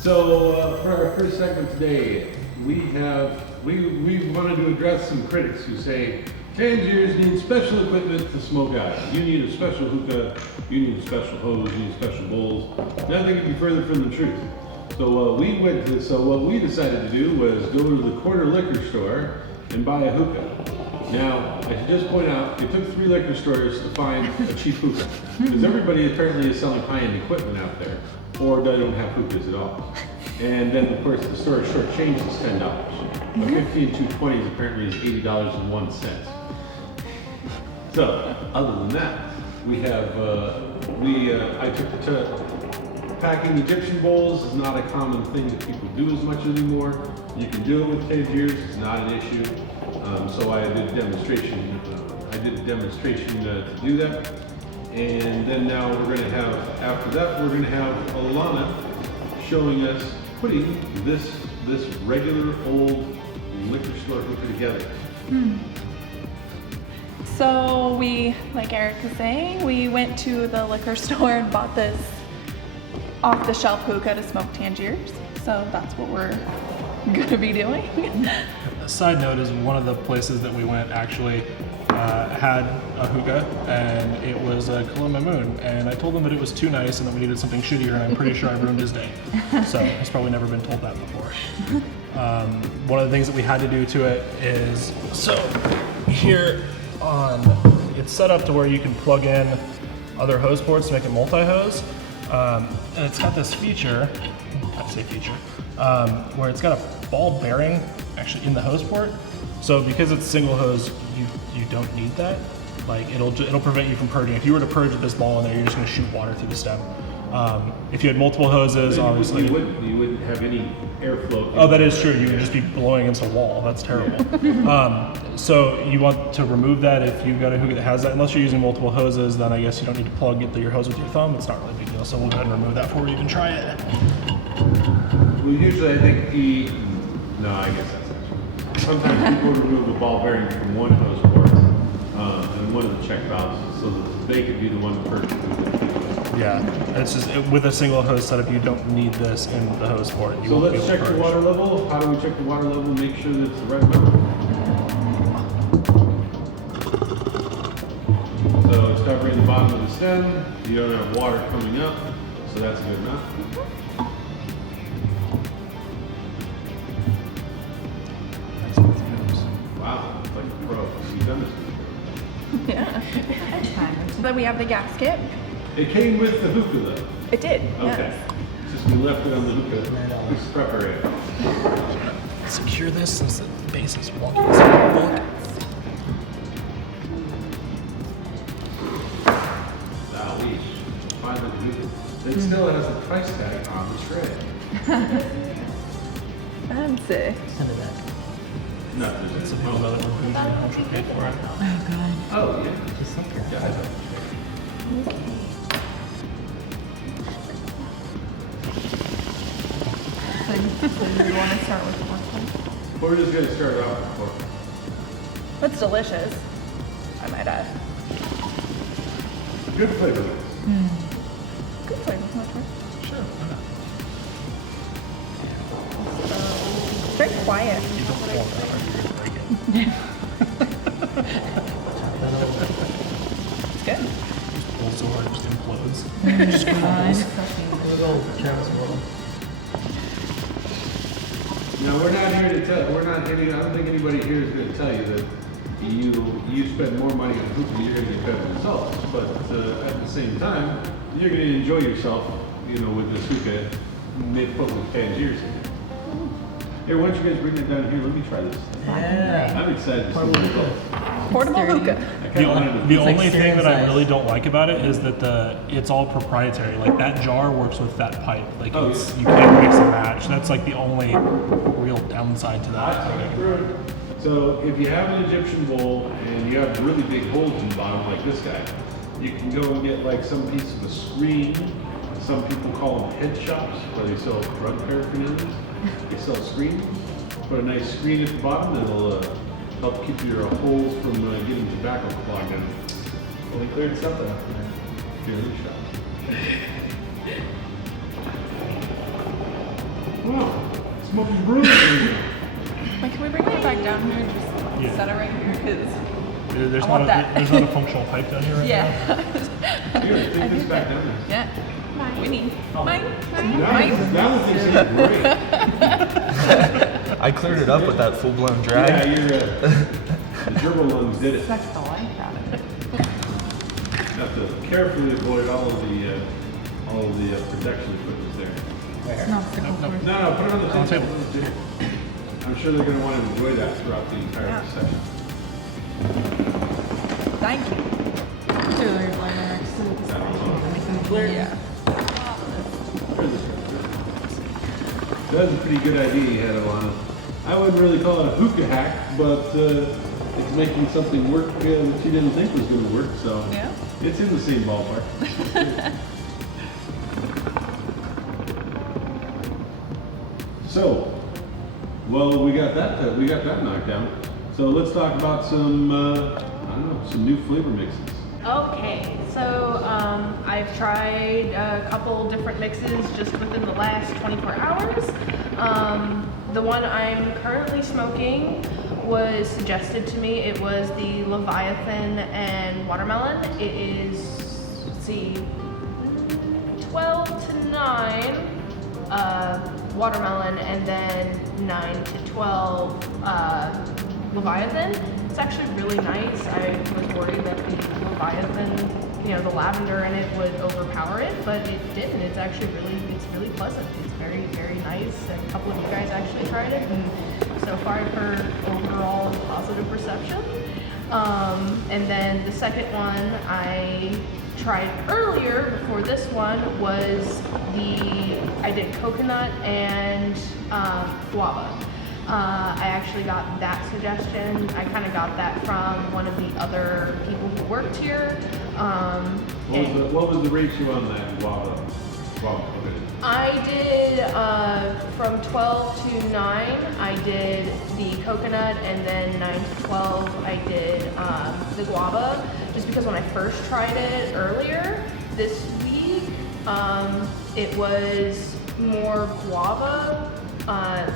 So for our first segment today, we wanted to address some critics who say Tangiers need special equipment to smoke out. You need a special hookah, you need a special hose, you need special bowls. Nothing could be further from the truth. So what we decided to do was go to the corner liquor store and buy a hookah. Now, I should just point out, it took 3 liquor stores to find a cheap hookah. Because everybody apparently is selling high-end equipment out there, or they don't have hookahs at all. And then, of course, the store shortchanged us $10. A 15 220s apparently is $80.01. So, other than that, we have, I took to packing Egyptian bowls is not a common thing that people do as much anymore. You can do it with Tangiers, it's not an issue. So I did a demonstration. To do that, and then now we're going to have. After that, we're going to have Alana showing us putting this regular old liquor store hookah together. So we, like Eric was saying, we went to the liquor store and bought this off-the-shelf hookah to smoke Tangiers. So that's what we're gonna be doing. A side note is one of the places that we went actually had a hookah, and it was a Coloma Moon, and I told them that it was too nice and that we needed something shittier, and I'm pretty sure I ruined his day. So he's probably never been told that before. One of the things that we had to do to it is, so here it's set up to where you can plug in other hose ports to make it multi-hose, and it's got this feature, where it's got a ball bearing actually in the hose port. So because it's single hose, you don't need that. Like it'll prevent you from purging. If you were to purge with this ball in there, you're just going to shoot water through the stem. If you had multiple hoses, obviously you wouldn't have any airflow. Oh, that is true. You would just be blowing against a wall. That's terrible. So you want to remove that if you've got a hookah that has that. Unless you're using multiple hoses, then I guess you don't need to plug your hose with your thumb. It's not really a big deal. So we'll go ahead and remove that before we even try it. Well, usually I think I guess that's actually. Sometimes people remove the ball bearing from one hose port and one of the check valves so that they could be the one to purge. Yeah, it's just with a single hose setup, you don't need this in the hose port. So let's check the water level. How do we check the water level and make sure that it's the right amount? So it's covering the bottom of the stem. You don't have water coming up, so that's a good amount. Wow, like a pro. You've done this before. Yeah. So then we have the gasket. It came with the hookah though. It did. Okay. Yes. Just we left it on the hookah. This preparation. Secure this since the base is wonky as fuck. It still has the price tag on the tray. Fancy. Send it back. No, there's Some people know that we're moving and how much we paid for it. Oh god. Oh, yeah. Just look here. Yeah, I know. So you want to start with the pork one? We're just going to start off with pork. That's delicious, I might add. Good flavor. Good flavor. Sure, why not? It's very quiet. You don't want that or you're gonna break it. It's good. Just pull so hard it just implodes. Just crumbles. Now, we're not here to tell, I don't think anybody here is going to tell you that you spend more money on hookah, you're going to get better results. But at the same time, you're going to enjoy yourself, with this hookah made with Tangiers. Here, why don't you guys bring it down here? Let me try this. Yeah. I'm excited to see the results. Portable hookah. The only thing that I really don't like about it is that it's all proprietary. Like that jar works with that pipe. Like you can't mix and match. That's like the only real downside to that. So if you have an Egyptian bowl and you have really big holes in the bottom like this guy, you can go and get like some piece of a screen. Some people call them head shops where they sell drug paraphernalia. They sell screens. Put a nice screen at the bottom that'll help keep your holes from getting tobacco clogged in. Well, we cleared something up there. Here, let me show. Wow, smoking brilliant. Like, can we bring it back down here and just Yeah. set it right here? Because There's I not want a, that. there's not a functional pipe down here right yeah. Here, I take this think back that- down there. Yeah. We need mine. That one thinks it's great. I cleared it up with that full-blown Yeah, drag. the gerbil lungs did it. That's the life out of it. Have to carefully avoid all of the protection equipment there. It's an obstacle No, no. course. No, put it on the On the table. table. I'm sure they're going to want to enjoy that throughout the entire Yeah. session. Thank you. Two layers like that. Yeah. That's a pretty good idea you had, Alana. I wouldn't really call it a hookah hack, but it's making something work that you didn't think was going to work, so Yeah. it's in the same ballpark. So, well, we got that knocked down. So let's talk about some I don't know, some new flavor mixes. Okay, so I've tried a couple different mixes just within the last 24 hours. The one I'm currently smoking was suggested to me. It was the Leviathan and watermelon. It is, let's see, 12 to 9 watermelon and then 9 to 12 Leviathan. It's actually really nice. I was worried that the Leviathan, the lavender in it would overpower it, but it didn't. It's actually it's really pleasant. It's very, very nice. And a couple of you guys actually tried it, and so far I've heard overall positive reception. And then the second one I tried earlier before this one was I did coconut and guava. I actually got that suggestion. I kind of got that from one of the other people who worked here. What was the ratio on that guava? Okay. I did from 12 to 9. I did the coconut, and then 9 to 12 I did the guava. Just because when I first tried it earlier this week, it was more guava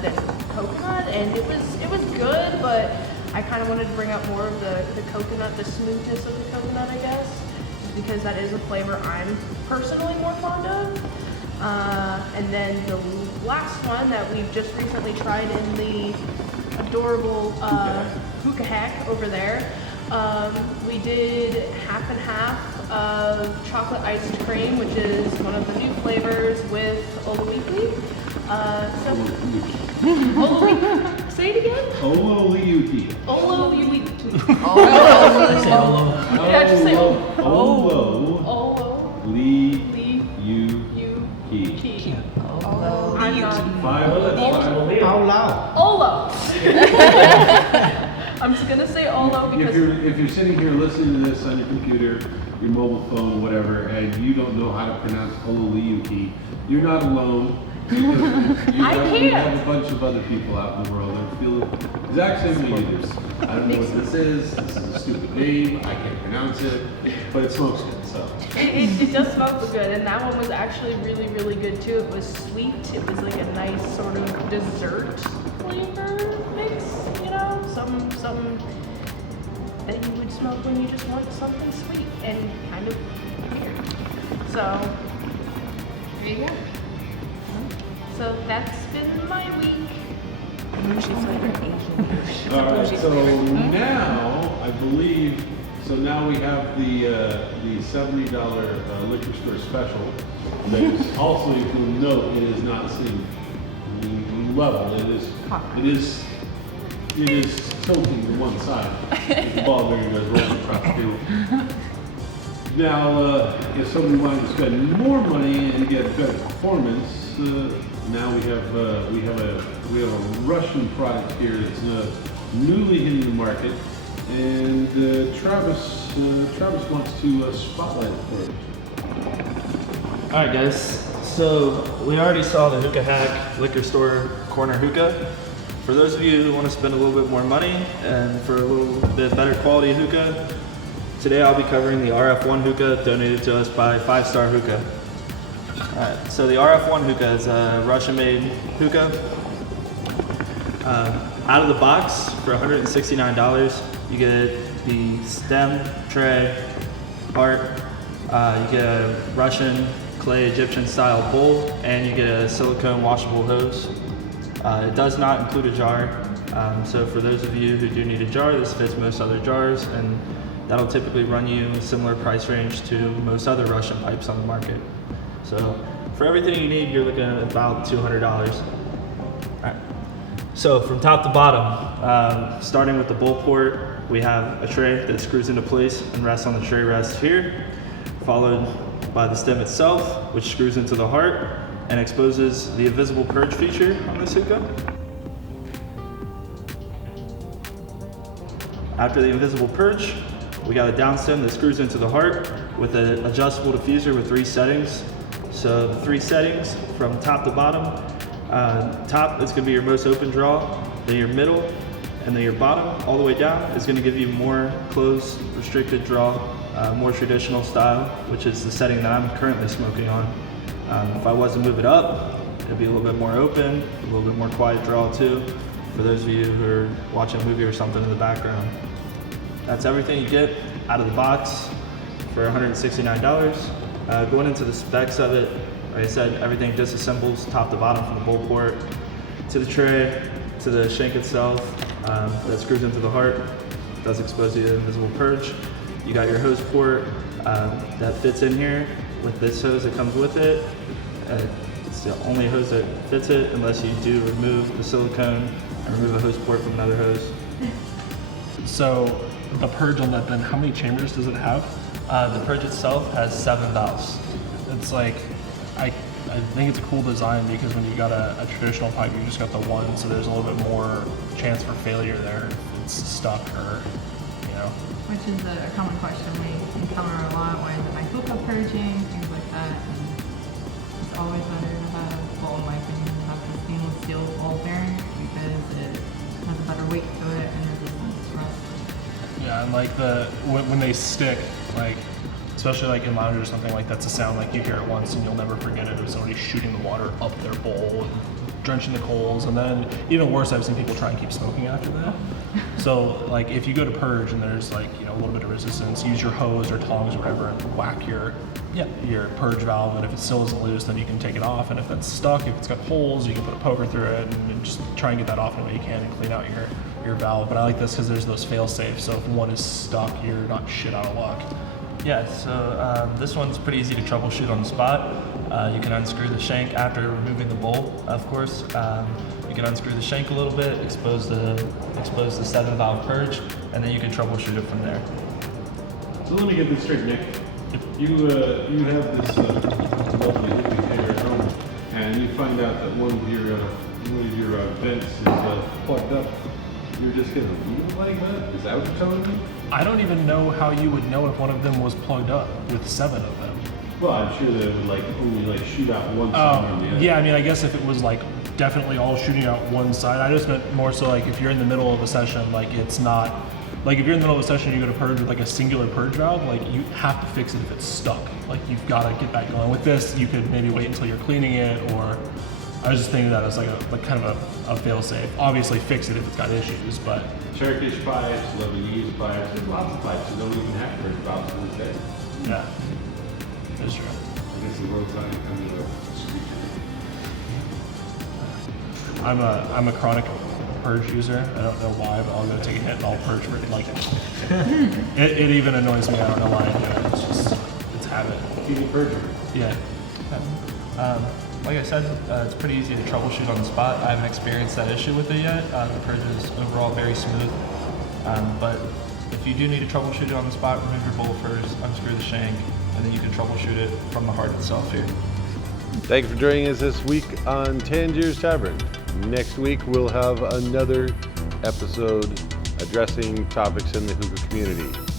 than coconut, and it was good, but I kind of wanted to bring out more of the coconut, the smoothness of the coconut, I guess, just because that is a flavor I'm personally more fond of. And then the last one that we've just recently tried in the adorable hookah hack over there, we did half and half of chocolate iced cream, which is one of the new flavors with Ololiuqui. Ololiuqui. Say it again. Ololiuqui. Ololiuqui. Oh, Yeah, just say Ololiuqui. I'm not. Five. Olo. I'm just gonna say Olo because If you're sitting here listening to this on your computer, your mobile phone, whatever, and you don't know how to pronounce Ololiuqui, you're not alone. I We can't. have a bunch of other people out in the world that feel the exact same way you do. I don't know what this is. This is a stupid name. I can't pronounce it, but it smokes good. So it does smell good, and that one was actually really, really good too. It was sweet. It was like a nice sort of dessert flavor mix, something that you would smoke when you just want something sweet and kind of weird. So there you go. So that's been my week. Bougie flavor, Asian. all right. So now I believe. So now we have the $70 liquor store special. That is also, if you'll note, it is not the same level. It is tilting to one side. The ball bearing goes rolling across the table. Now, if somebody wanted to spend more money and get better performance, now we have a Russian product here that's newly hitting the market, and Travis wants to spotlight it for us. Alright guys, so we already saw the Hookah Hack liquor store corner hookah. For those of you who want to spend a little bit more money and for a little bit better quality hookah, today I'll be covering the RF1 hookah donated to us by 5 Star Hookah. Alright, so the RF1 hookah is a Russian-made hookah. Out of the box for $169, you get the stem, tray, heart. You get a Russian clay Egyptian style bowl, and you get a silicone washable hose. It does not include a jar, so for those of you who do need a jar, this fits most other jars, and that'll typically run you a similar price range to most other Russian pipes on the market. So for everything you need, you're looking at about $200. Alright. So from top to bottom, starting with the bowl port, we have a tray that screws into place and rests on the tray rest here, followed by the stem itself, which screws into the heart and exposes the invisible purge feature on this hookah. After the invisible purge, we got a down stem that screws into the heart with an adjustable diffuser with 3 settings. So the 3 settings from top to bottom. Top is going to be your most open draw, then your middle, and then your bottom all the way down is going to give you more closed, restricted draw, more traditional style, which is the setting that I'm currently smoking on. If I was to move it up, it'd be a little bit more open, a little bit more quiet draw too, for those of you who are watching a movie or something in the background. That's everything you get out of the box for $169. Going into the specs of it, like I said, everything disassembles top to bottom from the bowl port to the tray, to the shank itself that screws into the heart, does expose you to invisible purge. You got your hose port that fits in here with this hose that comes with it. It's the only hose that fits it unless you do remove the silicone and remove a hose port from another hose. So the purge on that, then how many chambers does it have? The purge itself has 7 valves. It's like, I think it's a cool design because when you got a traditional pipe, you just got the one, so there's a little bit more chance for failure there if it's stuck or, you know. Which is a common question we encounter a lot when I hookah purging, things like that. And it's always better to have, well, in my opinion, to have the stainless steel ball bearing because it has a better weight to it and resistance to rust. Yeah, and like when they stick, like, especially like in lounge or something, like that's a sound like you hear it once and you'll never forget it of somebody shooting the water up their bowl and drenching the coals. And then even worse, I've seen people try and keep smoking after that. So like if you go to purge and there's like, you know, a little bit of resistance, use your hose or tongs or whatever and whack your purge valve, and if it still isn't loose, then you can take it off, and if it's stuck, if it's got holes, you can put a poker through it and just try and get that off any way you can and clean out your valve. But I like this because there's those fail safes, so if one is stuck, you're not shit out of luck. Yeah, so this one's pretty easy to troubleshoot on the spot. You can unscrew the shank after removing the bowl, of course. You can unscrew the shank a little bit, expose the 7 valve purge, and then you can troubleshoot it from there. So let me get this straight, Nick. You have this lovely hippie hanger at home, and you find out that one of your vents is plugged up. You're just gonna leave it like that? Is that what you're telling me? I don't even know how you would know if one of them was plugged up with 7 of them. Well, I'm sure that it would like only like shoot out one side or the other. Yeah, I mean, I guess if it was like definitely all shooting out one side, I just meant more so like if you're in the middle of a session, like it's not, like if you're in the middle of a session, you go to purge with like a singular purge valve, like you have to fix it if it's stuck. Like you've got to get that going. With this, you could maybe wait until you're cleaning it, or I was just thinking that as like kind of a fail safe. Obviously fix it if it's got issues, but. Turkish pipes, Lebanese pipes, there's lots of pipes that don't even have purge valves to this day. Yeah, that's true. I guess the world's not coming to a screecher. I'm a chronic purge user. I don't know why, but I'll go take a hit and I'll purge for it. Like it even annoys me. I don't know why I do it. It's habit. Keep it purging. Yeah. Like I said, it's pretty easy to troubleshoot on the spot. I haven't experienced that issue with it yet. The purge is overall very smooth. But if you do need to troubleshoot it on the spot, remove your bowl first, unscrew the shank, and then you can troubleshoot it from the heart itself here. Thank you for joining us this week on Tangiers Tavern. Next week we'll have another episode addressing topics in the hookah community.